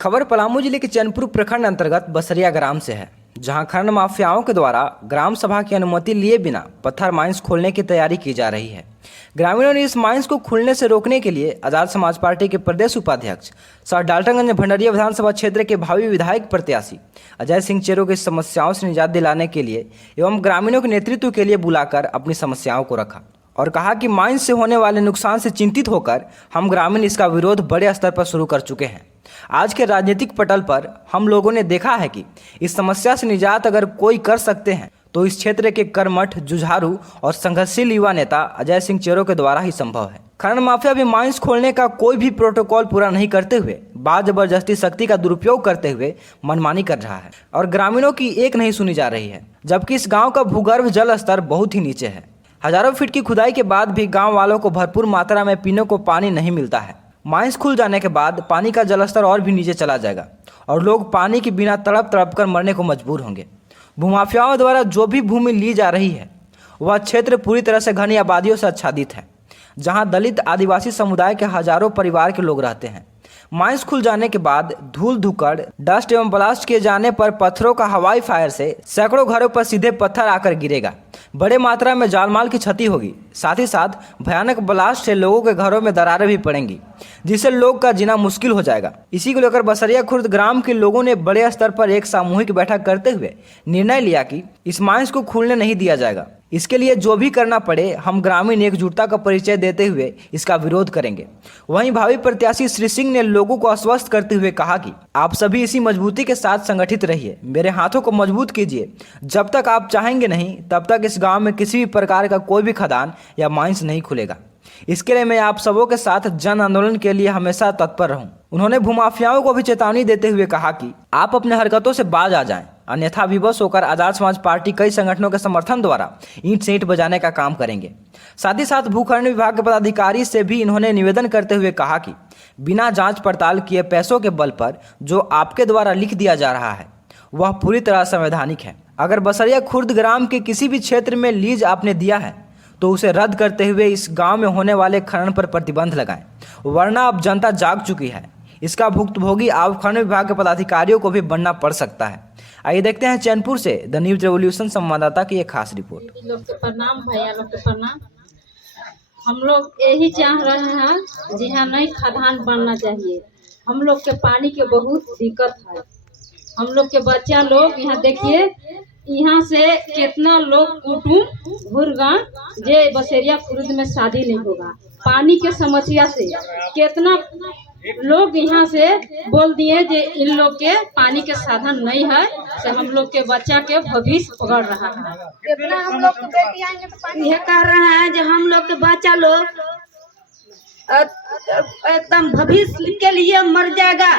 खबर पलामू जिले के चैनपुर प्रखंड अंतर्गत बसरिया ग्राम से है, जहां खनन माफियाओं के द्वारा ग्राम सभा की अनुमति लिए बिना पत्थर माइंस खोलने की तैयारी की जा रही है। ग्रामीणों ने इस माइंस को खुलने से रोकने के लिए आजाद समाज पार्टी के प्रदेश उपाध्यक्ष सर डाल्टनगंज भंडरिया विधानसभा क्षेत्र के भावी विधायक प्रत्याशी अजय सिंह चेरो की समस्याओं से निजात दिलाने के लिए एवं ग्रामीणों के नेतृत्व के लिए बुलाकर अपनी समस्याओं को रखा और कहा कि माइंस से होने वाले नुकसान से चिंतित होकर हम ग्रामीण इसका विरोध बड़े स्तर पर शुरू कर चुके हैं। आज के राजनीतिक पटल पर हम लोगों ने देखा है कि इस समस्या से निजात अगर कोई कर सकते हैं तो इस क्षेत्र के कर्मठ, जुझारू और संघर्षशील युवा नेता अजय सिंह चेरो के द्वारा ही संभव है। खनन माफिया भी माइंस खोलने का कोई भी प्रोटोकॉल पूरा नहीं करते हुए बात जबरदस्ती शक्ति का दुरुपयोग करते हुए मनमानी कर रहा है और ग्रामीणों की एक नहीं सुनी जा रही है, जबकि इस गाँव का भूगर्भ जल स्तर बहुत ही नीचे है। हजारों फीट की खुदाई के बाद भी गांव वालों को भरपूर मात्रा में पीने को पानी नहीं मिलता है। माइंस खुल जाने के बाद पानी का जलस्तर और भी नीचे चला जाएगा और लोग पानी के बिना तड़प तड़प कर मरने को मजबूर होंगे। भूमाफियाओं द्वारा जो भी भूमि ली जा रही है वह क्षेत्र पूरी तरह से घनी आबादियों से आच्छादित है, जहां दलित आदिवासी समुदाय के हजारों परिवार के लोग रहते हैं। माइंस खुल जाने के बाद धूल धुकड़, डस्ट एवं ब्लास्ट किए जाने पर पत्थरों का हवाई फायर से सैकड़ों घरों पर सीधे पत्थर आकर गिरेगा। बड़े मात्रा में जान-माल की क्षति होगी। साथ ही साथ भयानक ब्लास्ट से लोगों के घरों में दरारें भी पड़ेंगी, जिससे लोग का जीना मुश्किल हो जाएगा। इसी को लेकर बसरिया खुर्द ग्राम के लोगों ने बड़े स्तर पर एक सामूहिक बैठक करते हुए निर्णय लिया कि इस माइंस को खुलने नहीं दिया जाएगा। इसके लिए जो भी करना पड़े हम ग्रामीण एकजुटता का परिचय देते हुए इसका विरोध करेंगे। वहीं भावी प्रत्याशी श्री सिंह ने लोगों को आश्वस्त करते हुए कहा कि आप सभी इसी मजबूती के साथ संगठित रहिए, मेरे हाथों को मजबूत कीजिए। जब तक आप चाहेंगे नहीं तब तक इस गांव में किसी भी प्रकार का कोई भी खदान या माइंस नहीं खुलेगा। इसके लिए मैं आप सबों के साथ जन आंदोलन के लिए हमेशा तत्पर रहूं। उन्होंने भूमाफियाओं को भी चेतावनी देते हुए कहा कि आप अपने हरकतों से बाज आ जाएं, अन्यथा विवश होकर आजाद समाज पार्टी कई संगठनों के समर्थन द्वारा ईंट से ईंट बजाने का काम करेंगे। साथ ही साथ भूखंड विभाग के पदाधिकारी से भी इन्होंने निवेदन करते हुए कहा कि बिना जांच पड़ताल किए पैसों के बल पर जो आपके द्वारा लिख दिया जा रहा है वह पूरी तरह संवैधानिक है। अगर बसरिया खुर्द ग्राम के किसी भी क्षेत्र में लीज आपने दिया है तो उसे रद्द करते हुए इस गांव में होने वाले खनन पर प्रतिबंध लगाएं, वरना अब जनता जाग चुकी है। इसका भुक्तभोगी आप खनन विभाग के पदाधिकारियों को भी बनना पड़ सकता है। आइए देखते हैं चैनपुर से द न्यूज रेवोल्यूशन संवाददाता की एक खास रिपोर्ट। लोग के प्रणाम, भैया लोग के प्रणाम। हम लोग यही चाह रहे हैं जी हाँ, नई खदान बनना चाहिए। हम लोग के पानी के बहुत दिक्कत है। हम लोग के बच्चा लोग यहाँ देखिए, यहाँ से कितना लोग कुटुंब घुरगा जे बसरिया खुर्द में शादी नहीं होगा। पानी के समस्या से कितना लोग यहाँ से बोल दिए जे इन लोग के पानी के साधन नहीं है, से हम लोग के बच्चा के भविष्य पकड़ रहा है। कितना हम लोग यह कह रहे हैं जो हम लोग के बच्चा लोग एकदम भविष्य के लिए मर जाएगा।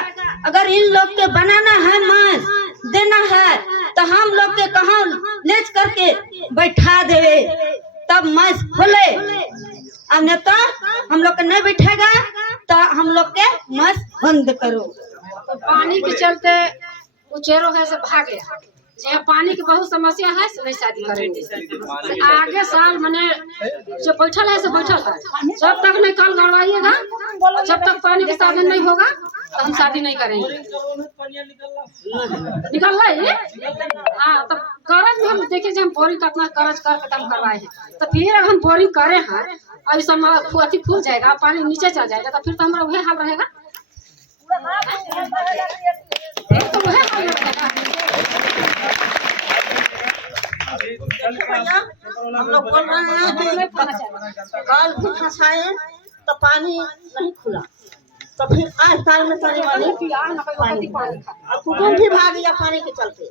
अगर इन लोग के बनाना है, मांस देना है, तो हम लोग के कहाँ ले करके बैठा दे तब मांस खोले। अब नहीं तो हम लोग के नहीं बैठेगा तो हम लोग के मांस बंद करो। तो पानी के चलते उचेरो है से भागे। यहाँ पानी की बहुत समस्या है, नहीं शादी करेंगे। आगे साल मैंने जो बैठल है से बैठल है, जब तक नहीं कल गड़वाइएगा, जब तक पानी के साधन नहीं होगा तो हम शादी नहीं करेंगे। निकल रहा है। हाँ, तो कर्ज में हम देखिए हम बोरिंग कितना कर्ज कर खत्म करवाए हैं, तो फिर अगर हम बोरिंग करे हैं और सब अति फूल जाएगा, पानी नीचे चल जाएगा, तो फिर तो हमारा वही हाल रहेगा। तो वही हाल रहेगा। हम लोग बोल रहे हैं कि कल भी फंसाए तो पानी नहीं खुला, तो फिर आज साल में पानी कुटुंब भी भाग गया पानी के चलते।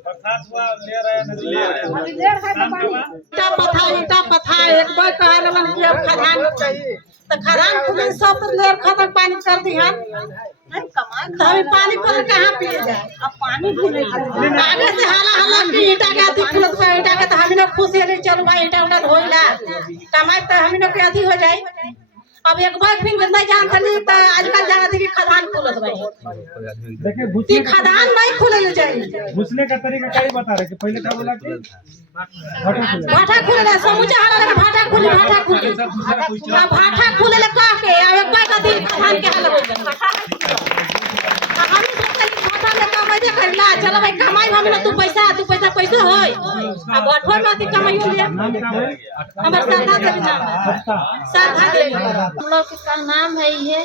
ईटा पथा एक बार कह रहे कि अब खदान चाहिए, तो खदान खुले सब लेर खतक पानी कर दी हम तो अभी पानी पर कहाँ पिए जाए। अब पानी भी नहीं आगे से हाला की ईटा के अति खुलत बा, ईटा के तो हम लोग खुश है चलो भाई ईटा उटा धोइला कमाई तो हम लोग के अति हो जाए। अब एक बार फिर बंदा जानता नहीं तो आजकल जानते कि खदान खुलत भाई, देखिए खदान नहीं खुले चाहिए। घुसने का तरीका क्या ही बता रहे कि पहले क्या बोला कि भाटा खुले समूचा हाला लगा भाटा खुले भाटा खुले का के एक बार का दिन खदान के हाल हो गया। हम चलो भाई कमाई हम ना तू पैसा पैसा होय अब अठवा में अति कमाई हो लिया हमर साधा देवी नाम है साधा देवी हम लोग का नाम है ये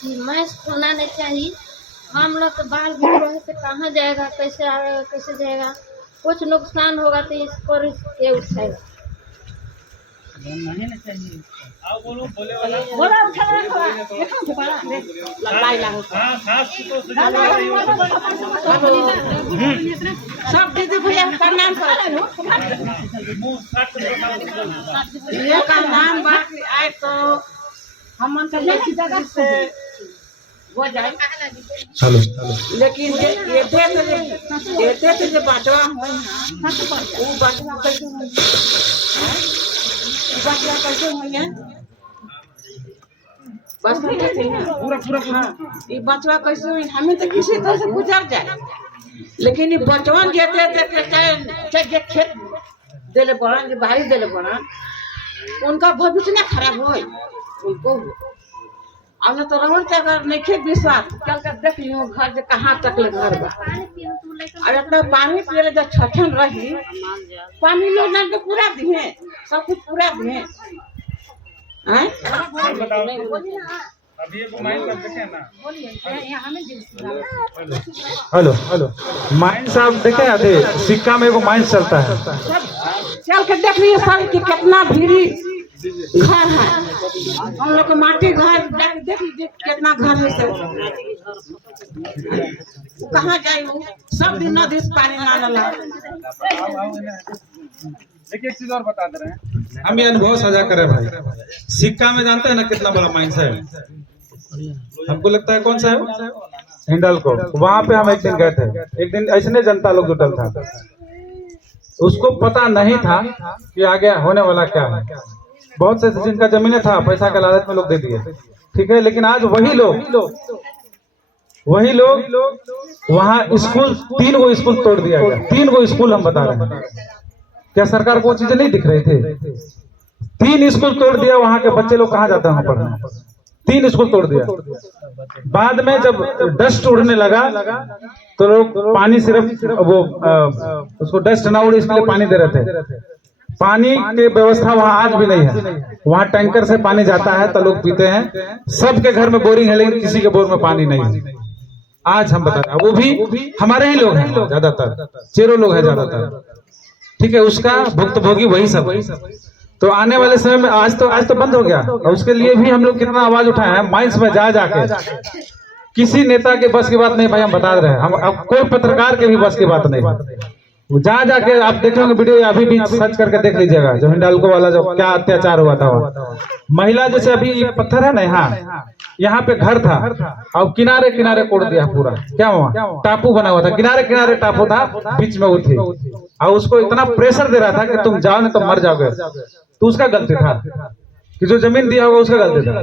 कि मैच खोलना नहीं चाहिए। हम लोग के बाल बुढ़े से कहाँ जाएगा, कैसे आएगा, कैसे जाएगा, कुछ नुकसान होगा तो इसको के उठाएगा। सब दीदी भैया का नाम ये का नाम बाकी आए तो हम से हो जाए लेकिन ये देते जो बाटवा हो वो बाटवा कैसे होंगे बस पूरा ये बचवा कैसे हुई हमें तो किसी तरह से गुजर जाए लेकिन ये बचवन देते चाहे खेत देले बड़ा जो बाहरी देले बड़ा उनका भविष्य ना खराब हो उनको अब न तो रवण अगर नहीं खे विश्वास चल कर देख लियो घर से कहाँ तक ले घर बा और इतना पानी पिए जब छठन रही पानी लोग ना के पूरा दिए सब कुछ पूरा दिए हेलो माइंड साहब देखे आते सिक्का में एगो माइंड चलता है चल के देख लियो सर कि कितना भीड़ी घर है हम लोग के माटी घर देख लीजिए कितना घर है सब कहाँ जाए वो सब दिन नदी से पानी ना लगा। एक चीज और बता दे रहे हैं हम ये अनुभव साझा करें भाई। सिक्का में जानते हैं ना कितना बड़ा माइंस है, हमको लगता है कौन सा है वो? हिंडल को वहाँ पे हम एक दिन गए थे। एक दिन ऐसे जनता लोग जुटल था, उसको पता नहीं था कि आगे होने वाला क्या है। बहुत से जिनका जमीनें था पैसा के लालच में लोग दे दिए, ठीक है, लेकिन आज वही लोग वहाँ स्कूल 3 गो स्कूल तोड़ दिया गया। 3 गो स्कूल हम बता रहे हैं, क्या सरकार को वो चीजें नहीं दिख रही थी? 3 स्कूल तोड़ दिया, वहाँ के बच्चे लोग कहाँ जाते हैं वहाँ पढ़ने? 3 स्कूल तोड़ दिया। बाद में जब डस्ट उड़ने लगा तो लोग पानी सिर्फ वो उसको डस्ट ना उड़े इसलिए पानी दे रहे थे। पानी की व्यवस्था वहाँ आज भी नहीं है। वहाँ टैंकर से पानी जाता है तो लोग पीते हैं। सबके घर में बोरिंग है लेकिन किसी के बोर में पानी नहीं है। आज हम बता रहे हैं, वो भी हमारे ही लोग हैं, ज्यादातर चेरो लोग हैं ज्यादातर, ठीक है। उसका भुक्तभोगी वही सब। तो आने वाले समय में आज तो बंद हो गया, और उसके लिए भी हम लोग कितना आवाज उठाए हैं माइंस में जाके। किसी नेता के बस की बात नहीं भाई, हम बता रहे हैं। हम अब कोई पत्रकार के भी बस की बात नहीं। जाके आप देखेंगे वीडियो, अभी भी सर्च करके देख लीजिएगा, जो हिंडाल्को वाला जो क्या अत्याचार हुआ था। महिला जैसे अभी एक पत्थर है ना, यहाँ पे घर था और किनारे किनारे कोड़ दिया पूरा। क्या हुआ? टापू बना हुआ था, किनारे किनारे टापू था, बीच में वो थी, और उसको इतना प्रेशर दे रहा था कि तुम जाओ नहीं तो मर जाओगे। तो उसका गलती था कि जो जमीन दिया होगा उसका गलती था।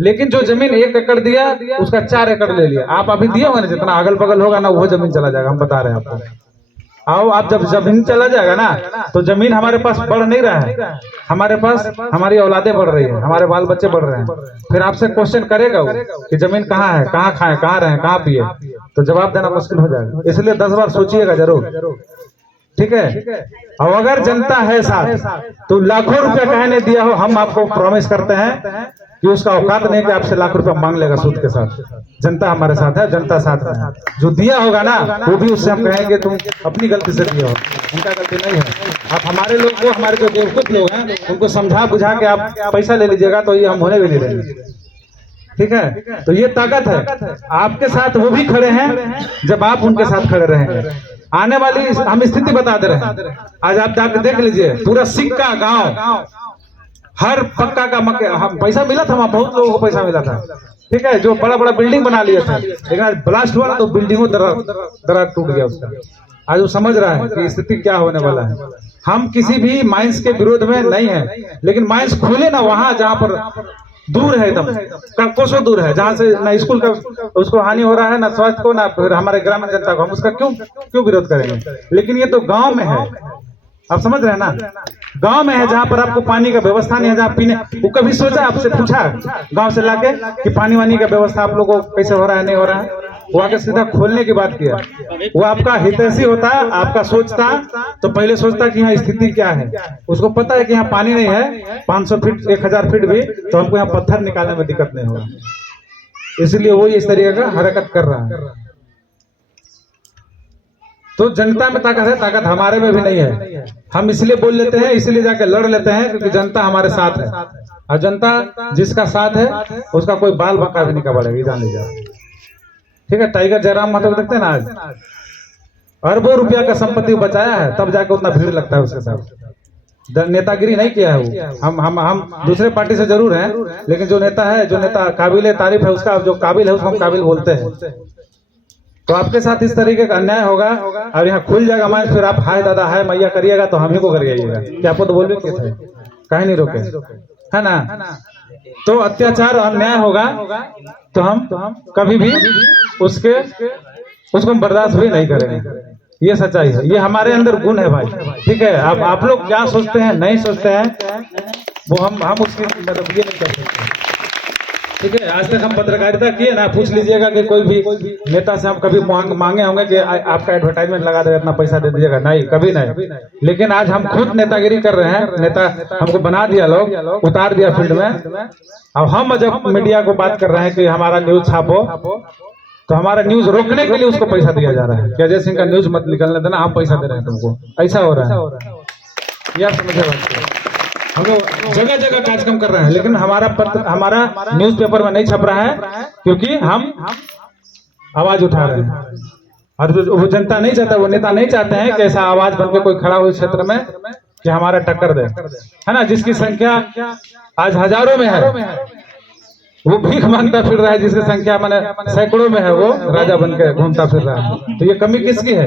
लेकिन जो जमीन 1 एकड़ दिया उसका 4 एकड़ ले लिया। आप अभी दिए होगा ना, जितना अगल बगल होगा ना वो जमीन चला जाएगा। हम बता रहे हैं आपको। आओ आप जब जमीन चला जाएगा ना तो जमीन हमारे पास बढ़ नहीं रहा है, हमारे पास हमारी औलादे बढ़ रही है, हमारे बाल बच्चे बढ़ रहे हैं। फिर आपसे क्वेश्चन करेगा वो कि जमीन कहाँ है, कहाँ खाए, कहाँ रहे, कहाँ पिए, तो जवाब देना मुश्किल हो जाएगा। इसलिए 10 बार सोचिएगा जरूर, ठीक है। और अगर जनता है साथ तो लाखों रुपया कहने दिया हो, हम आपको प्रॉमिस करते हैं कि उसका औकात नहीं कि आपसे लाख रुपया मांग लेगा सूद के साथ। जनता हमारे साथ है, जनता साथ में है। जो दिया होगा ना वो भी उससे हम कहेंगे तुम अपनी गलती से दिया हो, उनका गलती नहीं है। आप हमारे लोग को, हमारे जो बेवकूफ लोग हैं उनको समझा बुझा के आप पैसा ले लीजिएगा तो ये हम होने भी नहीं देंगे, ठीक है। तो ये ताकत है आपके साथ, वो भी खड़े हैं जब आप उनके साथ खड़े रहेंगे। आने वाली हम स्थिति बता दे रहे हैं। आज आप जाकर देख लीजिए, पूरा सिक्का गांव, हर पक्का का हम पैसा मिला था, वहाँ बहुत लोगों को पैसा मिला था, ठीक है। जो बड़ा बड़ा बिल्डिंग बना लिए थे, लेकिन आज ब्लास्ट हुआ ना तो बिल्डिंगों दरार टूट गया उसका। आज वो समझ रहा है कि स्थिति क्या होने वाला है। हम किसी भी माइंस के विरोध में नहीं है, लेकिन माइंस खोले ना वहां जहाँ पर दूर है, एकदम कोसों दूर है, जहाँ से ना स्कूल का उसको हानि हो रहा है, ना स्वास्थ्य को, ना फिर हमारे ग्रामीण जनता को। हम उसका क्यों विरोध करेंगे? लेकिन ये तो गांव में है, आप समझ रहे हैं ना, गांव में है जहाँ पर आपको पानी का व्यवस्था नहीं है, जहाँ पीने। वो कभी सोचा, आपसे पूछा गांव से लाके कि पानी वानी का व्यवस्था आप लोगों को कैसे हो रहा है, नहीं हो रहा है? वो आके सीधा खोलने की बात किया। वो आपका हितैषी होता, आपका सोचता तो पहले सोचता कि यहाँ स्थिति क्या है। उसको पता है कि यहाँ पानी नहीं है, 500 फीट 1000 फीट भी, तो हमको यहाँ पत्थर निकालने में दिक्कत नहीं होगा। इसलिए वो इस तरीके का हरकत कर रहा है। तो जनता में ताकत है, ताकत हमारे में भी नहीं है। हम इसलिए बोल लेते हैं, इसलिए जाके लड़ लेते हैं क्योंकि जनता हमारे साथ है, और जनता जिसका साथ है उसका कोई बाल बांका भी नहीं कबाड़ेगी, जान लीजिए। ठीक है, टाइगर जयराम महतो को देखते हैं ना, आज अरबों रुपया का संपत्ति बचाया है, तब जाके उतना भीड़ लगता है उसके साथ। नेतागिरी नहीं किया है वो। हम दूसरे पार्टी से जरूर हैं, लेकिन जो नेता काबिल तारीफ है, उसका जो काबिल है उसको हम काबिल बोलते हैं। तो आपके साथ इस तरीके का अन्याय होगा और यहाँ खुल जाएगा माइंस, फिर आप हाय दादा हाय मैया करिएगा तो हम ही को कर जाइएगा कि आपको तो बोलने के थे, कहीं नहीं रोके, है ना। तो अत्याचार और अन्याय होगा तो हम कभी भी उसको हम बर्दाश्त भी नहीं करेंगे। ये सच्चाई है, ये हमारे अंदर गुण है भाई। ठीक है, अब आप लोग क्या सोचते हैं नहीं सोचते हैं वो हम उसकी मतलब ये नहीं कर सकते। ठीक है, आज तक हम पत्रकारिता किए ना, पूछ लीजिएगा कि कोई भी नेता से हम कभी मांगे होंगे कि आपका एडवर्टाइजमेंट लगा देगा, इतना पैसा दे दीजिएगा, नहीं, कभी नहीं। लेकिन आज हम खुद नेतागिरी कर रहे हैं, नेता हमको बना दिया, लोग उतार दिया फील्ड में। अब हम जब मीडिया को बात कर रहे हैं कि हमारा न्यूज छापो, तो हमारा न्यूज रोकने के लिए उसको पैसा दिया जा रहा है कि अजय सिंह का न्यूज मत निकलने देना, हम पैसा दे रहे हैं तुमको, ऐसा हो रहा है। यह समझे बात, हम लोग जगह जगह कार्यक्रम कर रहे हैं, लेकिन हमारा न्यूज़पेपर में नहीं छप रहा है क्योंकि हम आवाज उठा रहे हैं। और वो जनता नहीं चाहता, वो नेता नहीं चाहते हैं कि ऐसा आवाज बनकर कोई खड़ा हो इस क्षेत्र में कि हमारा टक्कर दे, है ना। जिसकी संख्या आज हजारों में है, वो भीख मांगता फिर रहा है, जिसकी संख्या मैंने सैकड़ों में है, वो राजा बन के घूमता फिर रहा है। तो ये कमी किसकी है?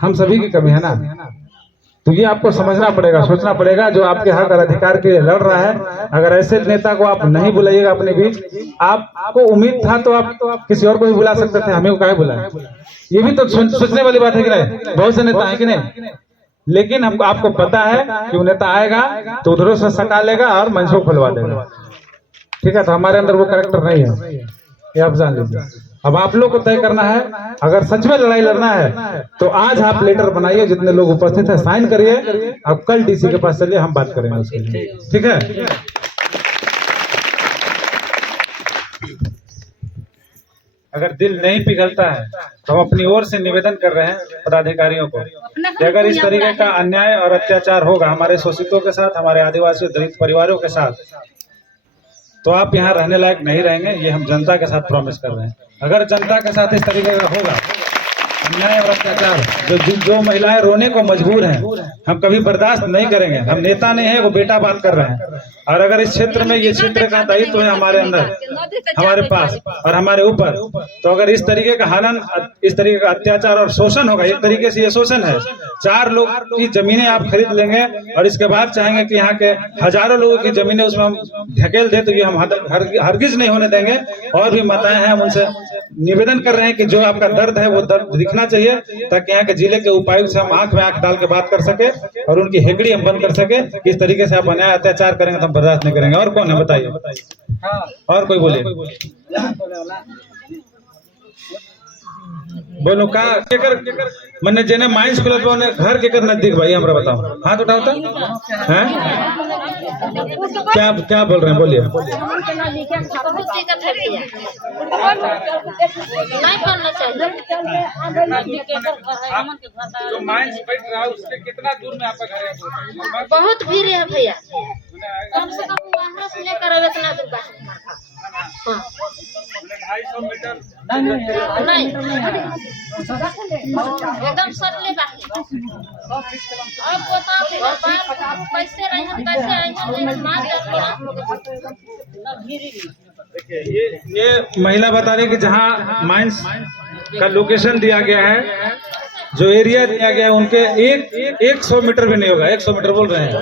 हम सभी की कमी है ना। तो ये आपको समझना पड़ेगा, सोचना पड़ेगा। जो आपके हक और अधिकार के लिए लड़ रहा है, अगर ऐसे नेता को आप नहीं बुलाइएगा अपने बीच, आपको उम्मीद था तो आप किसी और को भी बुला सकते थे, हमें को काहे बुलाए? ये भी तो सोचने वाली बात है कि नहीं? बहुत से नेता है कि नहीं, लेकिन हमको आपको पता है कि वो नेता आएगा तो उधरों से सटा लेगा और मंचों को खुलवा देगा। ठीक है, तो हमारे अंदर वो कैरेक्टर नहीं है, ये आप जान लीजिए। अब आप लोग को तय करना है, अगर सच में लड़ाई लड़ना है तो आज आप लेटर बनाइए, जितने लोग उपस्थित हैं साइन करिए, अब कल डीसी के पास चलिए, हम बात करेंगे उसके लिए। ठीक है, अगर दिल नहीं पिघलता है तो हम अपनी ओर से निवेदन कर रहे हैं पदाधिकारियों को कि अगर इस तरीके का अन्याय और अत्याचार होगा हमारे शोषितों के साथ, हमारे आदिवासी दलित परिवारों के साथ, तो आप यहाँ रहने लायक नहीं रहेंगे। ये हम जनता के साथ प्रॉमिस कर रहे हैं। अगर जनता के साथ इस तरीके का होगा अन्याय और अत्याचार, जो महिलाएं रोने को मजबूर हैं, हम कभी बर्दाश्त नहीं करेंगे। हम नेता नहीं है, वो बेटा बात कर रहे हैं। और अगर इस क्षेत्र में, ये क्षेत्र का दायित्व है हमारे अंदर, हमारे पास और हमारे ऊपर, तो अगर इस तरीके का हनन, इस तरीके का अत्याचार और शोषण होगा, एक तरीके से ये शोषण है। 4 लोग की जमीनें आप खरीद लेंगे और इसके बाद चाहेंगे कि यहाँ के हजारों लोगों की जमीनें उसमें हम ढकेल दे, तो ये हम हरगिज नहीं होने देंगे। और भी माताएं हैं, हम उनसे निवेदन कर रहे हैं कि जो आपका दर्द है वो दर्द दिखना चाहिए, ताकि यहाँ के जिले के उपायुक्त से हम आंख में आंख डाल के बात कर सके और उनकी हेगड़ी हम बंद कर सके। इस तरीके से आप अन्याय अत्याचार करेंगे तो हम बर्दाश्त नहीं करेंगे। और कौन है बताइए? और कोई बोले? बोलो का केकर मने जेने माइंस क्लब ने घर केकर नजदीक भाई, हमरा बताओ, हाथ उठाओ तो। हैं क्या बोल रहे हैं? बोलिए। जो माइंस बैठ रहा है उसके कितना दूर में आपका घर है? बहुत भीड़ है भैया, कम से कम वहाँ से लेकर इतना दूर का। हाँ 250 मीटर नहीं, एकदम सरले बाकी। अब बताओ कैसे रहे हैं, कैसे आए हैं, मार देखिए, ये महिला बता रही है कि जहाँ माइंस का लोकेशन दिया गया है, जो एरिया दिया गया है, उनके 100 मीटर भी नहीं होगा। 100 मीटर बोल रहे हैं,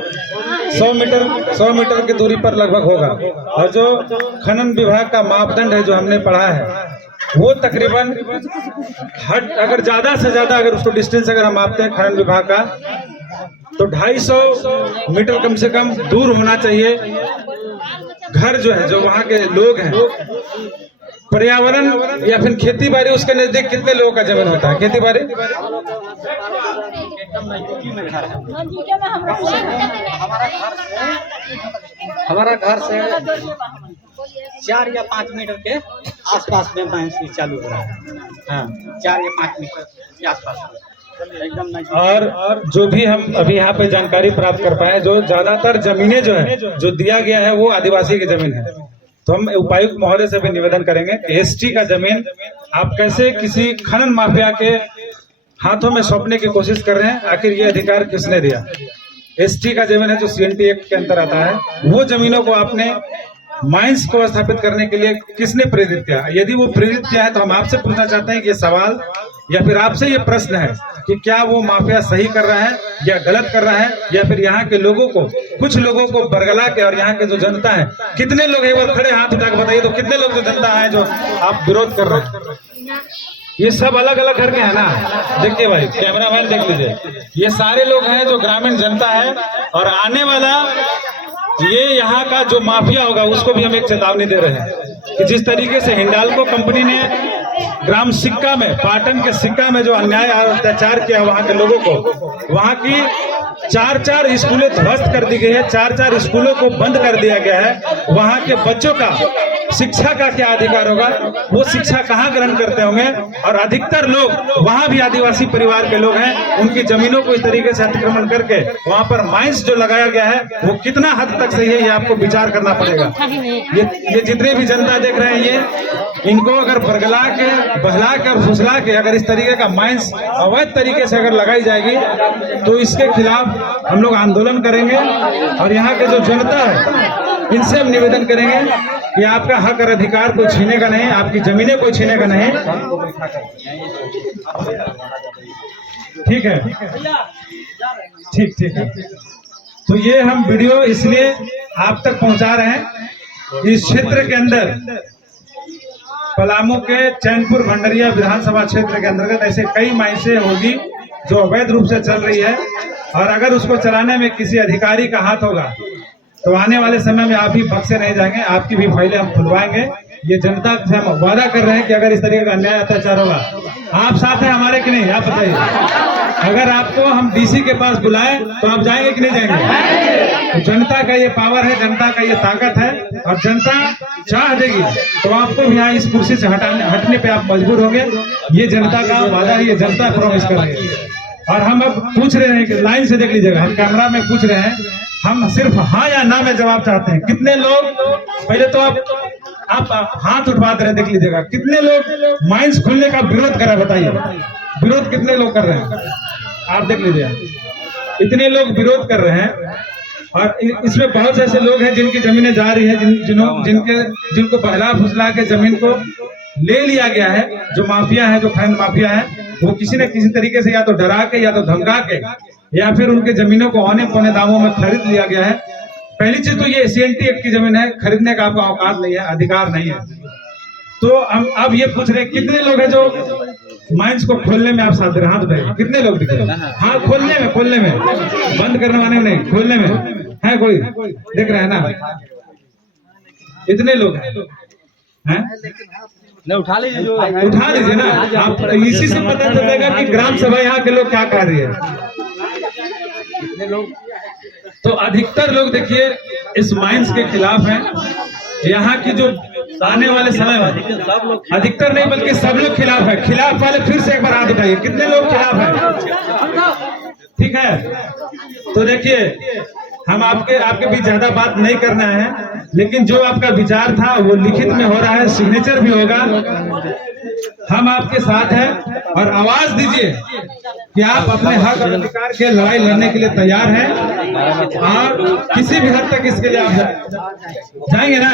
100 मीटर की दूरी पर लगभग होगा। और जो खनन विभाग का मापदंड है जो हमने पढ़ा है, वो तकरीबन अगर ज्यादा से ज्यादा अगर उसको डिस्टेंस अगर हम मापते हैं खनन विभाग का, तो 250 मीटर कम से कम दूर होना चाहिए घर जो है, जो वहाँ के लोग हैं पर्यावरण या फिर खेती बाड़ी, उसके नजदीक कितने लोगों का जमीन होता है खेती बाड़ी? हमारा घर से 4 या 5 मीटर के आसपास में माइंस चालू हो रहा है। हाँ, 4 या 5 मीटर के आसपास एकदम नजदीक। और जो भी हम अभी यहाँ पे जानकारी प्राप्त कर पाए, जो ज्यादातर जमीनें जो है जो दिया गया है वो आदिवासी की जमीन है। तो हम उपायुक्त महोदय से भी निवेदन करेंगे कि एसटी का जमीन आप कैसे किसी खनन माफिया के हाथों में सौंपने की कोशिश कर रहे हैं? आखिर ये अधिकार किसने दिया? एसटी का जमीन है जो सीएनटी एक्ट के अंतर आता है, वो जमीनों को आपने माइंस को स्थापित करने के लिए किसने प्रेरित किया? यदि वो प्रेरित किया है तो हम आपसे पूछना चाहते हैं कि ये सवाल या फिर आपसे ये प्रश्न है कि क्या वो माफिया सही कर रहा है या गलत कर रहा है, या फिर यहाँ के लोगों को, कुछ लोगों को बरगला के, और यहाँ के जो जनता है, कितने लोग एक बार खड़े हाथ उठा के बताइए तो कितने लोग जो जनता है जो आप विरोध कर रहे हैं? ये सब अलग अलग करके है ना। देखिए भाई, कैमरामैन देख लीजिए, ये सारे लोग हैं जो ग्रामीण जनता है, और आने वाला ये यहाँ का जो माफिया होगा उसको भी हम एक चेतावनी दे रहे हैं कि जिस तरीके से हिंडाल्को कंपनी ने ग्राम सिक्का में, पाटन के सिक्का में जो अन्याय और अत्याचार किया वहाँ के लोगों को, वहाँ की 4 स्कूलें ध्वस्त कर दी गई है, 4 स्कूलों को बंद कर दिया गया है। वहाँ के बच्चों का शिक्षा का क्या अधिकार होगा? वो शिक्षा कहाँ ग्रहण करते होंगे? और अधिकतर लोग वहाँ भी आदिवासी परिवार के लोग हैं, उनकी जमीनों को इस तरीके से अतिक्रमण करके वहाँ पर माइंस जो लगाया गया है वो कितना हद तक सही है, ये आपको विचार करना पड़ेगा। ये जितने भी जनता देख रहे हैं, ये इनको अगर बरगला के, बहला के, फुसला के अगर इस तरीके का माइंस अवैध तरीके से अगर लगाई जाएगी तो इसके खिलाफ हम लोग आंदोलन करेंगे। और यहाँ के जो जनता है इनसे हम निवेदन करेंगे कि आपका हक और अधिकार कोई छीनेगा नहीं, आपकी जमीनें कोई छीनेगा नहीं। ठीक है, ठीक है। तो ये हम वीडियो इसलिए आप तक पहुंचा रहे हैं, इस क्षेत्र के अंदर पलामू के चैनपुर भंडरिया विधानसभा क्षेत्र के अंतर्गत ऐसे कई माइंसें होगी जो अवैध रूप से चल रही है, और अगर उसको चलाने में किसी अधिकारी का हाथ होगा तो आने वाले समय में आप भी बख्शे नहीं जाएंगे, आपकी भी फाइलें हम खुलवाएंगे। ये जनता से हम वादा कर रहे हैं कि अगर इस तरीके का अन्याय अत्याचार होगा, आप साथ हैं हमारे कि नहीं, आप बताइए। अगर आपको हम डीसी के पास बुलाएं तो आप जाएंगे कि नहीं जाएंगे? तो जनता का ये पावर है, जनता का ये ताकत है, और जनता चाह देगी तो आपको भी यहाँ इस कुर्सी से हटने पे आप मजबूर होंगे। ये जनता का वादा है, ये जनता प्रॉमिस कर रही है। और हम अब पूछ रहे हैं कि लाइन से देख लीजिएगा, हम कैमरा में पूछ रहे हैं, हम सिर्फ हाँ या ना में जवाब चाहते हैं। कितने लोग, पहले तो आप हाथ उठवा रहे हैं, देख लीजिएगा कितने लोग माइंस खुलने का विरोध कर रहे हैं, बताइए विरोध कितने लोग कर रहे हैं? आप देख लीजिए, इतने लोग विरोध कर रहे हैं। और इसमें बहुत से ऐसे लोग हैं जिनकी जमीनें जा रही है, जिनको बहला फुसला के जमीन को ले लिया गया है। जो माफिया है, जो खनन माफिया है, वो किसी न किसी तरीके से या तो डरा के, या तो धमका के, या फिर उनके जमीनों को औने पौने दामों में खरीद लिया गया है। पहली चीज तो ये सीएनटी एक्ट की जमीन है, खरीदने का आपका औकात नहीं है, अधिकार नहीं है। तो हम अब ये पूछ रहे हैं कितने लोग हैं जो माइंस को खोलने में आप साथ दे रहे हैं? हाथ उठाइए, कितने लोग दिख रहे हैं? हाँ, खोलने में, बंद करने वाले में नहीं, खोलने में है कोई देख रहे हैं ना? इतने लोग हैं, उठा लीजिए, उठा लीजिए ना आप। इसी से पता चलेगा कि ग्राम सभा यहाँ के लोग क्या कह रही है। तो अधिकतर लोग देखिए इस माइंस के खिलाफ हैं। यहाँ की जो आने वाले समय में अधिकतर नहीं बल्कि सब लोग खिलाफ है। खिलाफ वाले फिर से एक बार हाथ उठाइए, कितने लोग खिलाफ हैं? ठीक है, तो देखिए हम आपके भी ज्यादा बात नहीं करना है, लेकिन जो आपका विचार था वो लिखित में हो रहा है, सिग्नेचर भी होगा। हम आपके साथ हैं, और आवाज दीजिए कि आप अपने हक और अधिकार के लड़ाई लड़ने के लिए तैयार हैं, और किसी भी हद तक इसके लिए आप जाएंगे ना।